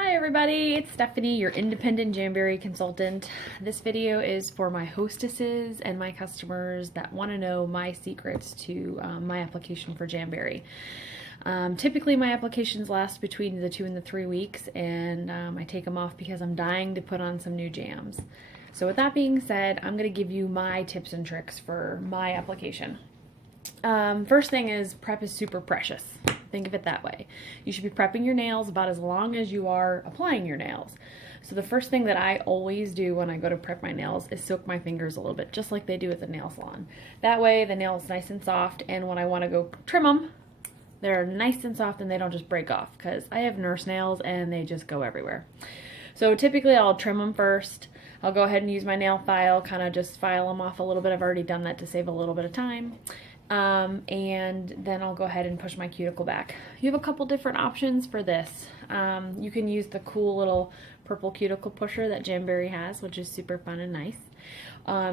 Hi everybody, it's Stephanie, your independent Jamberry consultant. This video is for my hostesses and my customers that want to know my secrets to my application for Jamberry. Typically my applications last between the 2 and the 3 weeks, and I take them off because I'm dying to put on some new jams. So with that being said, I'm going to give you my tips and tricks for my application. First thing is, prep is super precious. Think of it that way. You should be prepping your nails about as long as you are applying your nails. So the first thing that I always do when I go to prep my nails is soak my fingers a little bit, just like they do at the nail salon. That way the nail is nice and soft, and when I want to go trim them, they're nice and soft and they don't just break off, because I have nurse nails and they just go everywhere. So typically I'll trim them first. I'll go ahead and use my nail file, kind of just file them off a little bit. I've already done that to save a little bit of time. And then I'll go ahead and push my cuticle back. You have a couple different options for this. You can use the cool little purple cuticle pusher that Jamberry has, which is super fun and nice.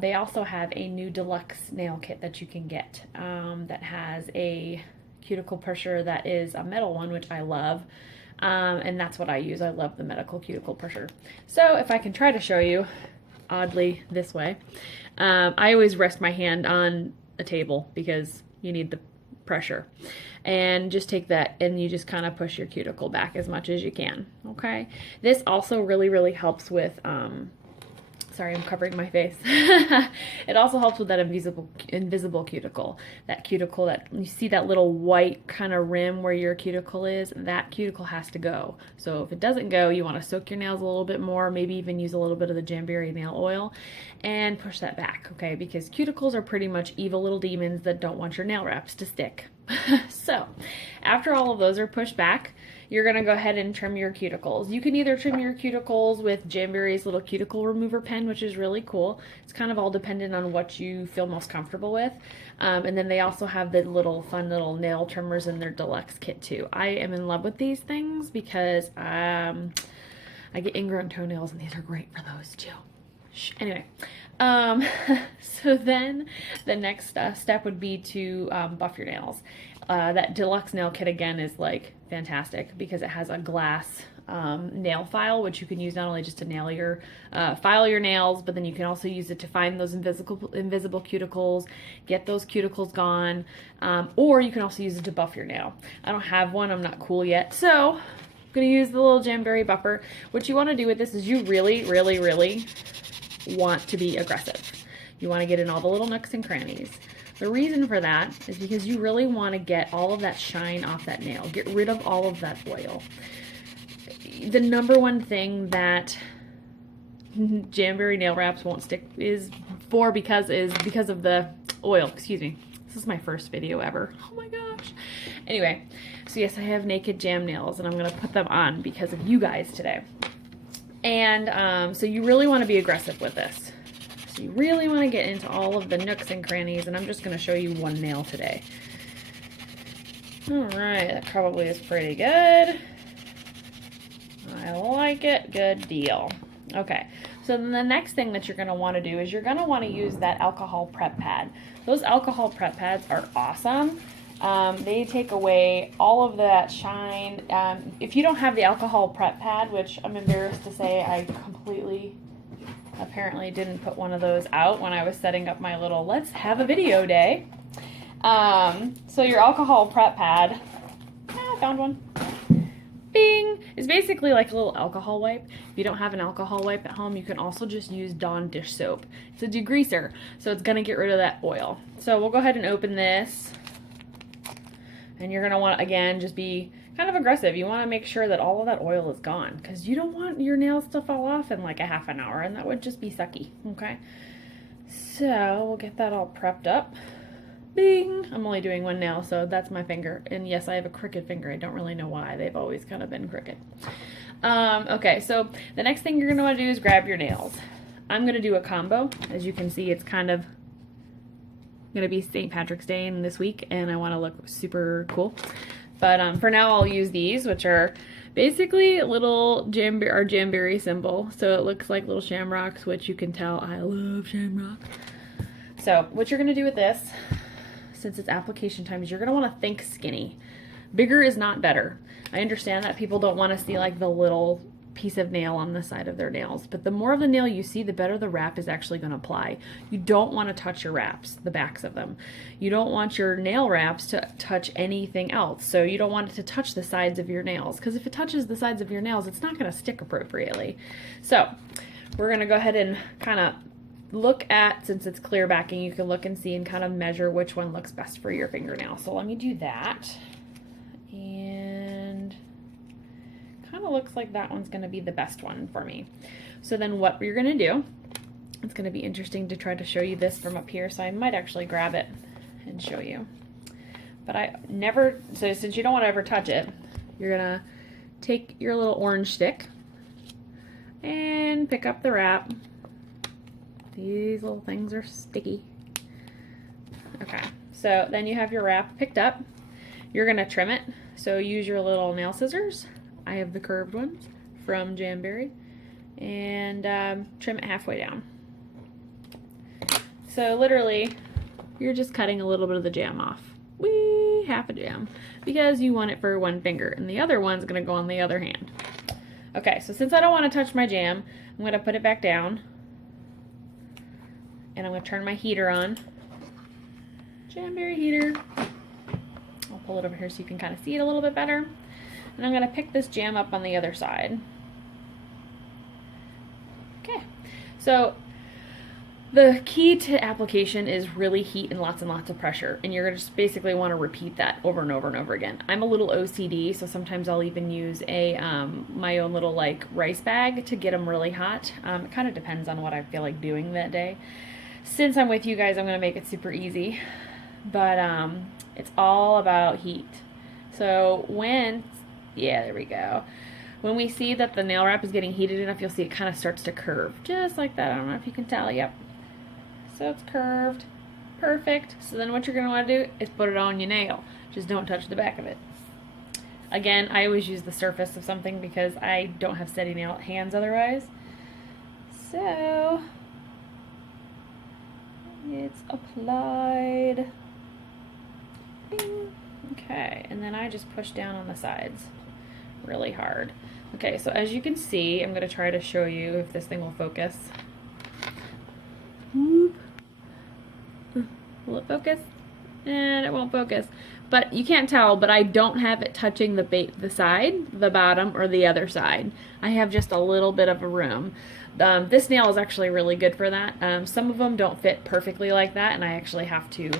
They also have a new deluxe nail kit that you can get that has a cuticle pusher that is a metal one, which I love. And that's what I use. I love the medical cuticle pusher. So if I can try to show you, oddly this way, I always rest my hand on a table because you need the pressure, and just take that and you just kind of push your cuticle back as much as you can. Okay, this also really helps with sorry, I'm covering my face. It also helps with that invisible cuticle. That cuticle that you see, that little white kind of rim where your cuticle is, that cuticle has to go. So if it doesn't go, you want to soak your nails a little bit more, maybe even use a little bit of the Jamberry nail oil and push that back, okay? Because cuticles are pretty much evil little demons that don't want your nail wraps to stick. So after all of those are pushed back, you're going to go ahead and trim your cuticles. You can either trim your cuticles with Jamberry's little cuticle remover pen, which is really cool. It's kind of all dependent on what you feel most comfortable with. And then they also have the little fun little nail trimmers in their deluxe kit too. I am in love with these things because I get ingrown toenails, and these are great for those too. Anyway, so then the next step would be to buff your nails. That deluxe nail kit again is like fantastic because it has a glass nail file, which you can use not only just to nail your file your nails, but then you can also use it to find those invisible cuticles, get those cuticles gone, or you can also use it to buff your nail. I don't have one, I'm not cool yet, so I'm gonna use the little Jamberry buffer. What you want to do with this is you really want to be aggressive. You want to get in all the little nooks and crannies. The reason for that is because you really want to get all of that shine off that nail. Get rid of all of that oil. The number one thing that Jamberry nail wraps won't stick is because of the oil. Excuse me. This is my first video ever. Oh my gosh. Anyway, so yes, I have naked jam nails, and I'm going to put them on because of you guys today. And so you really want to be aggressive with this. So you really want to get into all of the nooks and crannies, and I'm just going to show you one nail today. Alright, that probably is pretty good. I like it. Good deal. Okay, so then the next thing that you're going to want to do is you're going to want to use that alcohol prep pad. Those alcohol prep pads are awesome. They take away all of that shine. If you don't have the alcohol prep pad, which I'm embarrassed to say I apparently didn't put one of those out when I was setting up my little let's have a video day. So your alcohol prep pad, I found one. Bing! Is basically like a little alcohol wipe. If you don't have an alcohol wipe at home, you can also just use Dawn dish soap. It's a degreaser, so it's going to get rid of that oil. So we'll go ahead and open this. And you're going to want, again, just be kind of aggressive. You want to make sure that all of that oil is gone, because you don't want your nails to fall off in like a half an hour, and that would just be sucky, okay? So we'll get that all prepped up. Bing! I'm only doing one nail, so that's my finger. And yes, I have a crooked finger. I don't really know why. They've always kind of been crooked. Okay, so the next thing you're going to want to do is grab your nails. I'm going to do a combo. As you can see, it's kind of going to be St. Patrick's Day in this week, and I want to look super cool. But for now, I'll use these, which are basically little Jamberry symbol. So it looks like little shamrocks, which you can tell I love shamrocks. So what you're going to do with this, since it's application time, is you're going to want to think skinny. Bigger is not better. I understand that people don't want to see like the little piece of nail on the side of their nails, but the more of the nail you see, the better the wrap is actually going to apply. You don't want to touch your wraps, the backs of them. You don't want your nail wraps to touch anything else. So you don't want it to touch the sides of your nails, because if it touches the sides of your nails, it's not going to stick appropriately. So we're going to go ahead and kind of look at, since it's clear backing, you can look and see and kind of measure which one looks best for your fingernail. So let me do that. And kind of looks like that one's going to be the best one for me. So then what you're going to do, it's going to be interesting to try to show you this from up here, so I might actually grab it and show you. But I never, so since you don't want to ever touch it, you're going to take your little orange stick and pick up the wrap. These little things are sticky. Okay, so then you have your wrap picked up. You're going to trim it, so use your little nail scissors. I have the curved ones from Jamberry, and trim it halfway down. So literally, you're just cutting a little bit of the jam off. Whee! Half a jam. Because you want it for one finger, and the other one's going to go on the other hand. Okay, so since I don't want to touch my jam, I'm going to put it back down, and I'm going to turn my heater on. Jamberry heater. I'll pull it over here so you can kind of see it a little bit better. And I'm going to pick this jam up on the other side. Okay, so the key to application is really heat and lots of pressure. And you're going to just basically want to repeat that over and over and over again. I'm a little OCD, so sometimes I'll even use a my own little like rice bag to get them really hot. It kind of depends on what I feel like doing that day. Since I'm with you guys, I'm going to make it super easy. But it's all about heat. So yeah, there we go. When we see that the nail wrap is getting heated enough, you'll see it kind of starts to curve. Just like that. I don't know if you can tell. Yep. So it's curved. Perfect. So then what you're going to want to do is put it on your nail. Just don't touch the back of it. Again, I always use the surface of something because I don't have steady nail hands otherwise. So it's applied. Bing. Okay, and then I just push down on the sides really hard. Okay, so as you can see, I'm going to try to show you if this thing will focus. Whoop. Will it focus? And it won't focus. But you can't tell, but I don't have it touching the side, the bottom, or the other side. I have just a little bit of a room. This nail is actually really good for that. Some of them don't fit perfectly like that, and I actually have to,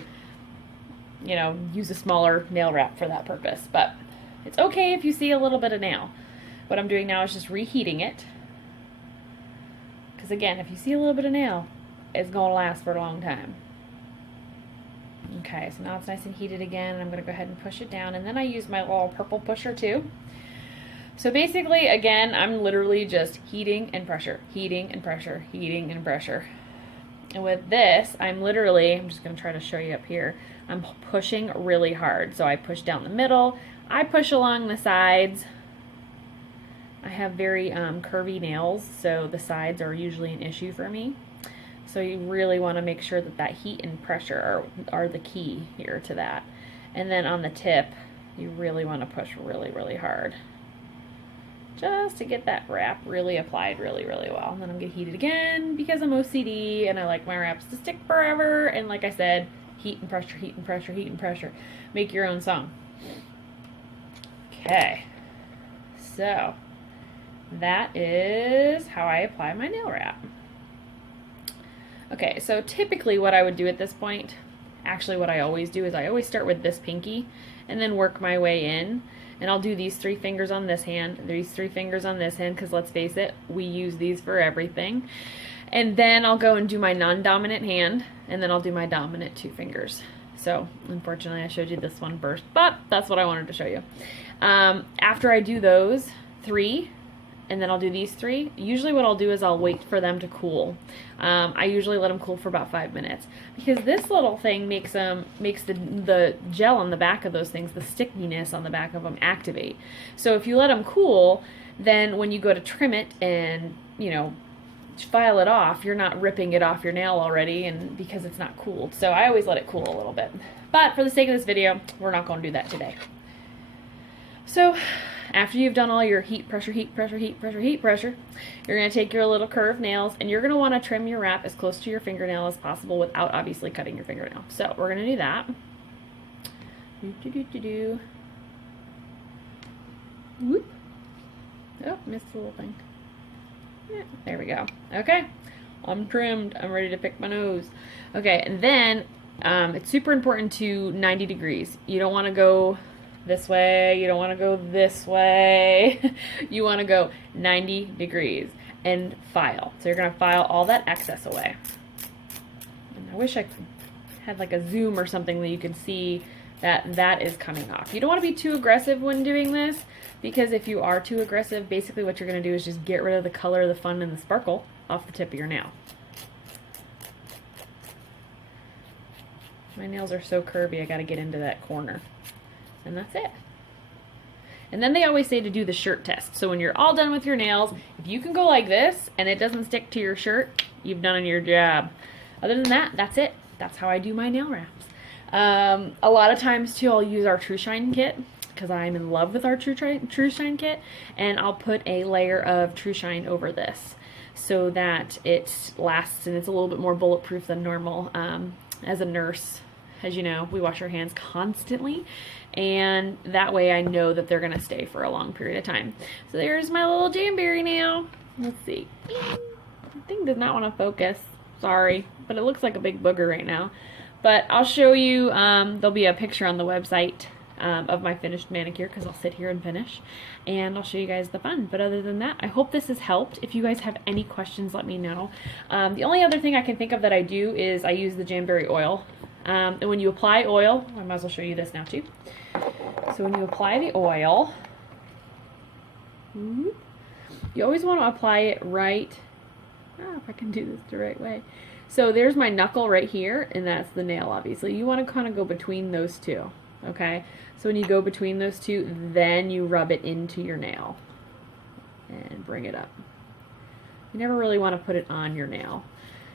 you know, use a smaller nail wrap for that purpose. But it's okay if you see a little bit of nail. What I'm doing now is just reheating it. Because again, if you see a little bit of nail, it's going to last for a long time. Okay, so now it's nice and heated again, and I'm going to go ahead and push it down. And then I use my little purple pusher too. So basically, again, I'm literally just heating and pressure, heating and pressure, heating and pressure. And with this, I'm just going to try to show you up here, I'm pushing really hard. So I push down the middle, I push along the sides. I have very curvy nails, so the sides are usually an issue for me. So you really want to make sure that that heat and pressure are the key here to that. And then on the tip, you really want to push really, really hard, just to get that wrap really applied really, really well. And then I'm going to heat it again because I'm OCD and I like my wraps to stick forever. And like I said, heat and pressure, heat and pressure, heat and pressure. Make your own song. Okay, so that is how I apply my nail wrap. Okay, so typically what I would do at this point, actually what I always do is I always start with this pinky and then work my way in. And I'll do these 3 fingers on this hand, these 3 fingers on this hand, because let's face it, we use these for everything. And then I'll go and do my non-dominant hand, and then I'll do my dominant 2 fingers. So unfortunately I showed you this one first, but that's what I wanted to show you. After I do those 3, and then I'll do these 3, usually what I'll do is I'll wait for them to cool. I usually let them cool for about 5 minutes, because this little thing makes the gel on the back of those things, the stickiness on the back of them, activate. So if you let them cool, then when you go to trim it and, you know, file it off, you're not ripping it off your nail already, and because it's not cooled. So I always let it cool a little bit. But for the sake of this video, we're not going to do that today. So after you've done all your heat pressure, heat pressure, heat pressure, heat pressure, you're going to take your little curved nails and you're going to want to trim your wrap as close to your fingernail as possible without obviously cutting your fingernail. So we're going to do that. Whoop. Oh, missed the little thing. Yeah, there we go. Okay, I'm trimmed. I'm ready to pick my nose. Okay, and then it's super important to 90 degrees. You don't want to go this way. You don't want to go this way. You want to go 90 degrees and file. So you're going to file all that excess away. And I wish I had like a zoom or something that you could see that is coming off. You don't want to be too aggressive when doing this, because if you are too aggressive, basically what you're going to do is just get rid of the color, the fun, and the sparkle off the tip of your nail. My nails are so curvy, I got to get into that corner. And that's it. And then they always say to do the shirt test. So when you're all done with your nails, if you can go like this and it doesn't stick to your shirt, you've done your job. Other than that, that's it. That's how I do my nail wraps. A lot of times too, I'll use our True Shine kit because I'm in love with our True Shine kit, and I'll put a layer of True Shine over this so that it lasts and it's a little bit more bulletproof than normal. As a nurse, as you know, we wash our hands constantly, and that way I know that they're gonna stay for a long period of time. So there's my little Jamberry nail. Let's see. The thing does not want to focus. Sorry, but it looks like a big booger right now. But I'll show you, there'll be a picture on the website of my finished manicure, because I'll sit here and finish, and I'll show you guys the fun. But other than that, I hope this has helped. If you guys have any questions, let me know. The only other thing I can think of that I do is I use the Jamberry oil. And when you apply oil, I might as well show you this now too. So when you apply the oil, you always want to apply it right. If I can do this the right way. So there's my knuckle right here, and that's the nail, obviously. You want to kind of go between those two, okay? So when you go between those two, then you rub it into your nail and bring it up. You never really want to put it on your nail.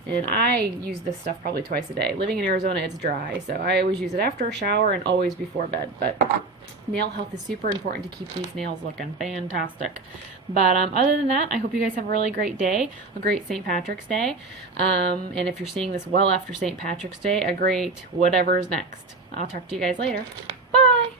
And I use this stuff probably twice a day. Living in Arizona, it's dry, so I always use it after a shower and always before bed. But nail health is super important to keep these nails looking fantastic. But other than that, I hope you guys have a really great day, a great St. Patrick's Day. And if you're seeing this well after St. Patrick's Day, a great whatever's next. I'll talk to you guys later. Bye!